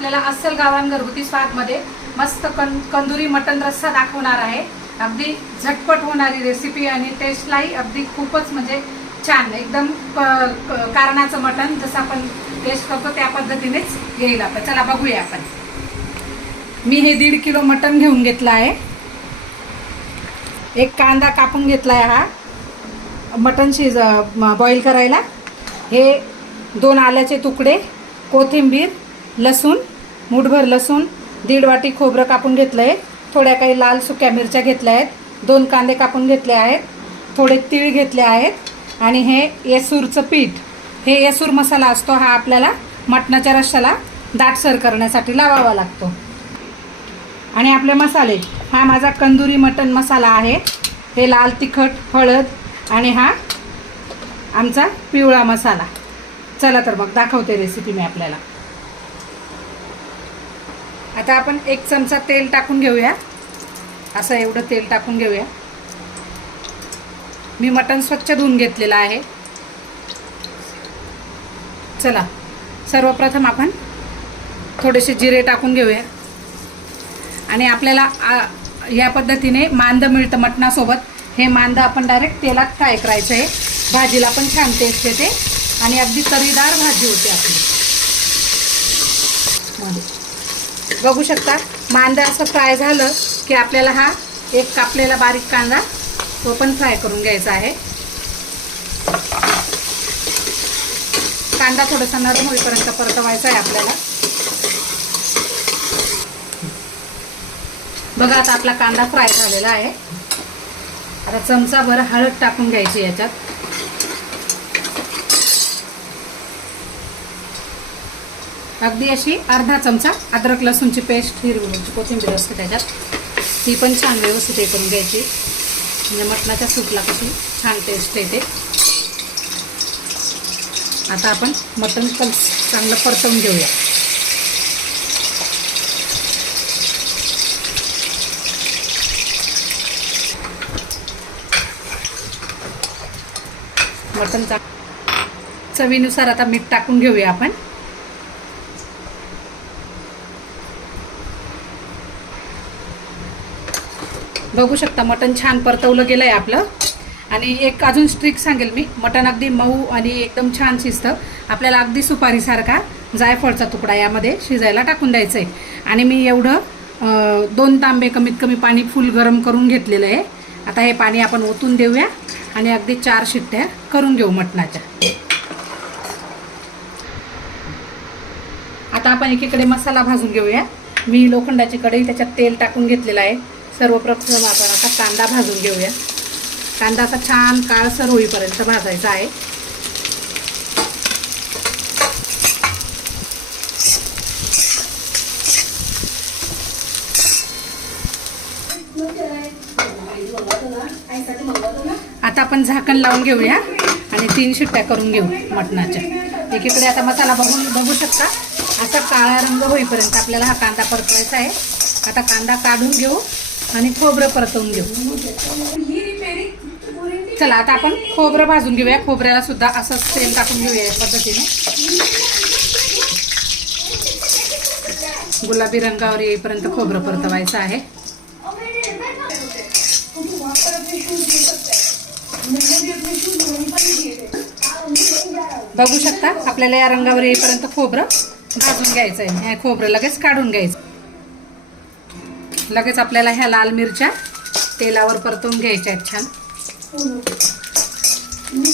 आपल्याला अस्सल गावान घरगुती स्वादमध्ये मस्त कं कंदुरी मटन रस्सा दाखवणार आहे. अगदी झटपट होणारी रेसिपी आणि टेस्टलाही अगदी खूपच म्हणजे छान. एकदम क- कारणाचं मटण जसं आपण टेस्ट करतो त्या पद्धतीनेच येईल आपण चला बघूया आपण. मी हे दीड किलो मटण घेऊन घेतलं आहे. एक कांदा कापून घेतला आहे हा. मटण शिज बॉईल करायला. हे दोन आल्याचे तुकडे कोथिंबीर लसूण मुठभर लसूण दीड वाटी खोबरं कापून घेतलं आहे थोड्या काही लाल सुक्या मिरच्या घेतल्या आहेत. दोन कांदे कापून घेतले आहेत. थोडे तीळ घेतले आहेत. आणि हे येसूरचं पीठ. हे येसूर मसाला असतो हा आपल्याला मटणाच्या रश्श्याला दाटसर करण्यासाठी लावावा लागतो. आणि आपले मसाले हा माझा कंदुरी मटन मसाला आहे. हे लाल तिखट हळद आणि हा आमचा पिवळा मसाला. चला तर मग दाखवते रेसिपी मी आपल्याला. आता आपण एक चमचा तेल टाकून घेऊया. असं एवढं तेल टाकून घेऊया. मी मटण स्वच्छ धुवून घेतलेलं आहे. चला सर्वप्रथम आपण थोडेसे जिरे टाकून घेऊया. आणि आपल्याला आ, या पद्धतीने मांद मिळतं मटणासोबत. हे मांद आपण डायरेक्ट तेलात फ्राय करायचं आहे. भाजीला पण छान टेस्ट येते. आणि अगदी तरीदार भाजी होते आपली. बघू शकता. मांदा असं फ्राय झालं की आपल्याला हा एक कापलेला बारीक कांदा तो पण फ्राय करून घ्यायचा आहे. कांदा थोडासा नरम होईपर्यंत परतवायचा आहे आपल्याला. बघा आता आपला कांदा फ्राय झालेला आहे. आता चमचाभर हळद टाकून घ्यायची याच्यात. अगदी अशी अर्धा चमचा अद्रक लसूणची पेस्ट हिरवी मिरची कोथिंबीर असते त्याच्यात. ती पण छान व्यवस्थित हे करून घ्यायची. म्हणजे मटणाच्या सूपला कशी छान टेस्ट येते. आता आपण मटण कल चांगलं परतवून घेऊया. मटण चा चवीनुसार आता मीठ टाकून घेऊया आपण. बघू शकता मटण छान परतवलं गेलं आहे आपलं. आणि एक अजून स्ट्रिक सांगेल मी. मटण अगदी मऊ आणि एकदम छान शिजतं. आपल्याला अगदी सुपारीसारखा जायफळचा तुकडा यामध्ये शिजायला टाकून द्यायचं आहे आणि मी एवढं दोन तांबे कमीत कमी पाणी फुल गरम करून घेतलेलं आहे. आता हे पाणी आपण ओतून देऊया आणि अगदी चार शिट्ट्या करून घेऊ मटणाच्या. आता आपण एकीकडे मसाला भाजून घेऊया. मी लोखंडाची कढई त्याच्यात तेल टाकून घेतलेलं आहे. सर्वप्रथम आपण आता कांदा भाजून घेऊया. कांदा असा छान काळसर होईपर्यंत भाजायचा आहे. आता आपण झाकण लावून घेऊया आणि तीन शिट्ट्या करून घेऊ मटणाच्या. एकीकडे आता मसाला बघून बघू शकता. असा काळा रंग होईपर्यंत आपल्याला हा कांदा परतवायचा आहे. आता कांदा काढून घेऊ. आणि खोबरं परतवून घेऊ. चला आता आपण खोबरं भाजून घेऊया. खोबऱ्याला सुद्धा असंच तेल टाकून घेऊया या पद्धतीने. गुलाबी रंगावर येईपर्यंत खोबरं परतवायचं आहे. बघू शकता आपल्याला या रंगावर येईपर्यंत खोबरं भाजून घ्यायचं आहे खोबरं लगेच काढून घ्यायचं. लगेच आपल्याला ह्या लाल मिरच्या तेलावर परतवून घ्यायच्या आहेत छान.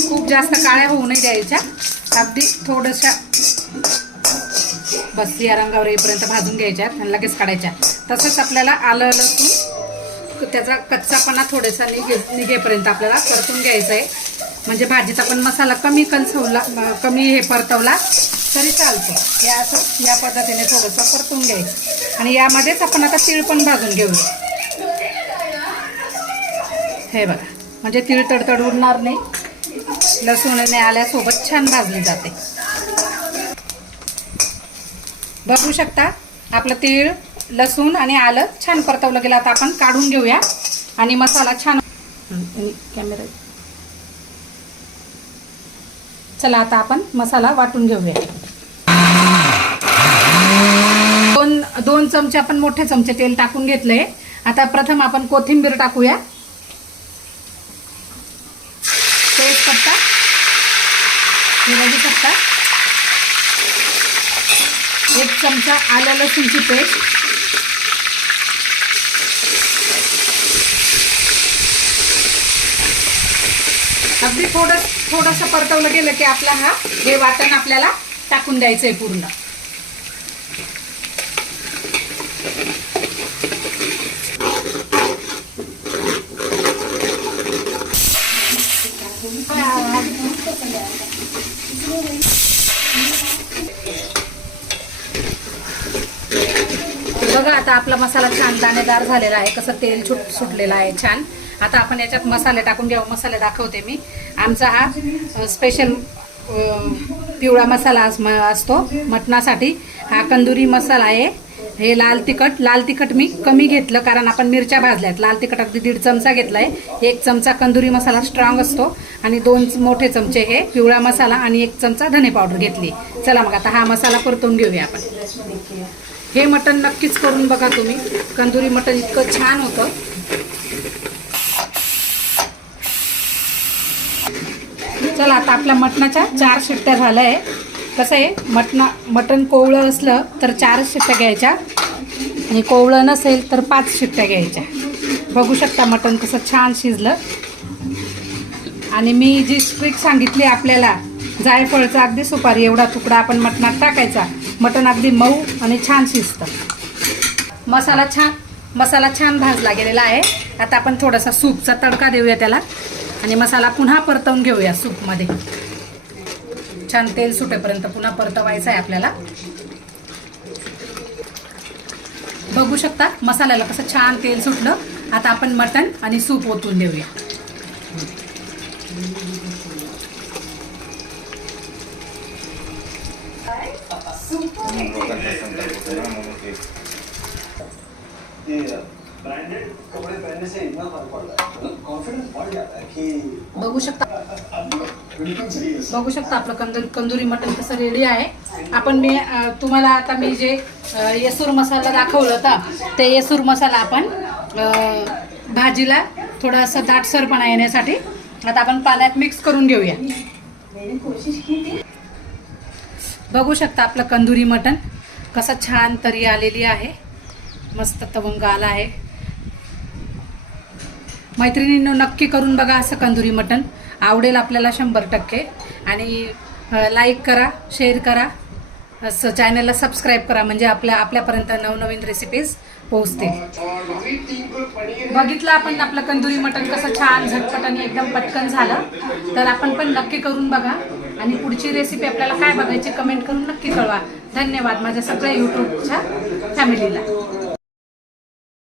खूप जास्त काळ्या होऊ नाही द्यायच्या. अगदी थोड्याशा बस या रंगावर येईपर्यंत भाजून घ्यायच्या आणि लगेच काढायच्या तसंच आपल्याला आलं लसूण त्याचा कच्चापणा थोडासा निघे निघेपर्यंत आपल्याला परतून घ्यायचा आहे. म्हणजे भाजीचा पण मसाला कमी कंसवला कमी हे परतवला. तरी चालतं. हे असं या पद्धतीने थोडंसं परतून घ्यायचं. आणि यामध्येच आपण आता तीळ पण भाजून घेऊ हे बघा. म्हणजे तीळ तडतड उडणार नाही. लसूण आल्यासोबत छान भाजली जाते. बघू शकता आपलं तीळ लसूण आणि आलं छान परतवलं गेलं. आता आपण काढून घेऊया. आणि मसाला छान कॅमेरा चला आता आपण मसाला वाटून घेऊया. दोन चमचे आपण मोठे चमचे तेल टाकून घेतलंय. आता प्रथम आपण कोथिंबीर टाकूया. तेजपत्ता पत्ता बघू एक चमचा आलं लसूणची पेस्ट. अगदी थोडं थोडंसं परतवलं गेलं की आपला हा हे वाटण आपल्याला टाकून द्यायचंय पूर्ण. बघा आता आपला मसाला छान दाणेदार झालेला आहे. कसं तेल छुट सुटलेलं आहे छान. आता आपण याच्यात मसाले टाकून घ्यावं. मसाले दाखवते मी. आमचा हा स्पेशल पिवळा मसाला अस- म- असतो. मटणासाठी. हा कंदुरी मसाला आहे. हे लाल तिखट लाल तिखट मी कमी घेतलं कारण आपण मिरच्या भाजल्यात. लाल तिखट अगदी दीड चमचा घेतला आहे एक चमचा कंदुरी मसाला स्ट्रॉंग असतो आणि दोन मोठे चमचे हे पिवळा मसाला आणि एक चमचा धने पावडर घेतली. चला मग आता हा मसाला परतून घेऊया आपण. हे मटण नक्कीच करून बघा तुम्ही. कंदुरी मटण इतकं छान होतं. चला आता आपल्या मटणाच्या चार शिट्ट्या झाल्या आहे. कसं आहे मटणा मटण कोवळं असलं तर चार शिट्ट्या घ्यायच्या. आणि कोवळं नसेल तर पाच शिट्ट्या घ्यायच्या. बघू शकता मटण कसं छान शिजलं. आणि मी जी स्ट्रिक सांगितली आपल्याला जायफळचा अगदी सुपारी एवढा तुकडा आपण मटणात टाकायचा. मटण अगदी मऊ आणि छान शिजतं. मसाला छान मसाला छान भाजला गेलेला आहे. आता आपण थोडासा सूपचा तडका देऊया त्याला. आणि मसाला पुन्हा परतवून घेऊया सूपमध्ये. छान तेल सुटेपर्यंत पुन्हा परतवायचं आहे आपल्याला. बघू शकता मसाल्याला कसं छान तेल सुटलं. आता आपण मटण आणि सूप ओतून देऊया. बघू शकता बघू शकता आपलं कंदुरी कंदुरी मटण कसं रेडी आहे. आपण मी तुम्हाला आता मी जे येसूर मसाला दाखवलं होता ते येसूर मसाला आपण भाजीला थोडासा दाटसरपणा येण्यासाठी आता आपण पाण्यात मिक्स करून घेऊया. बघू शकता आपलं कंदुरी मटण कसं छान तरी आलेली आहे. मस्त तवंग आला आहे. मैत्रिणींनो नक्की करून बघा असं कंदुरी मटण. आवडेल आपल्याला शंभर टक्के. आणि लाईक करा शेअर करा. असं चॅनलला सबस्क्राईब करा म्हणजे आपल्या आपल्यापर्यंत नवनवीन रेसिपीज पोहोचतील. बघितलं आपण आपलं कंदुरी मटण कसं छान झटपट आणि एकदम पटकन झालं. तर आपण पण नक्की करून बघा. आणि पुढची रेसिपी आपल्याला काय बघायची कमेंट करून नक्की कळवा. धन्यवाद माझ्या सगळ्या यूट्यूबच्या फॅमिलीला